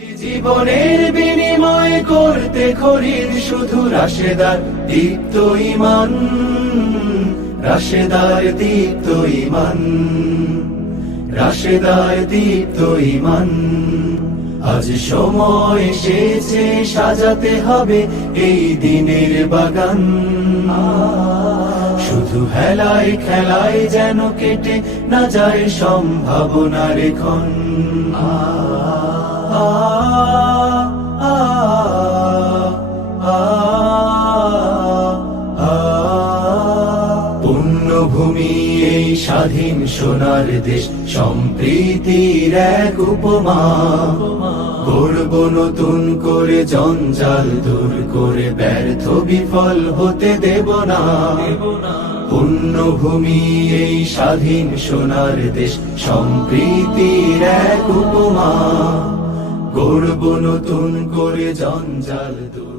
জীবনের বিনিময় করতে খরিদ শুধু রাশেদার দীপ্ত ঈমান, রাশেদার দীপ্ত ঈমান, রাশেদার দীপ্ত ঈমান। আজ সময় এসেছে সাজাতে হবে এই দিনের বাগান, শুধু হেলায় খেলায় যেন কেটে না যায় সম্ভাবনার ক্ষণ। পুণ্যভূমি এই স্বাধীন সোনার দেশ, সম্প্রীতির এক উপমা। গড়ব নতুন করে জঞ্জাল দূর করে, ব্যর্থ বিফল হতে দেব না। পুণ্যভূমি এই স্বাধীন সোনার দেশ, সম্প্রীতির এক উপমা। গড়ব নতুন করে জঞ্জাল দূর।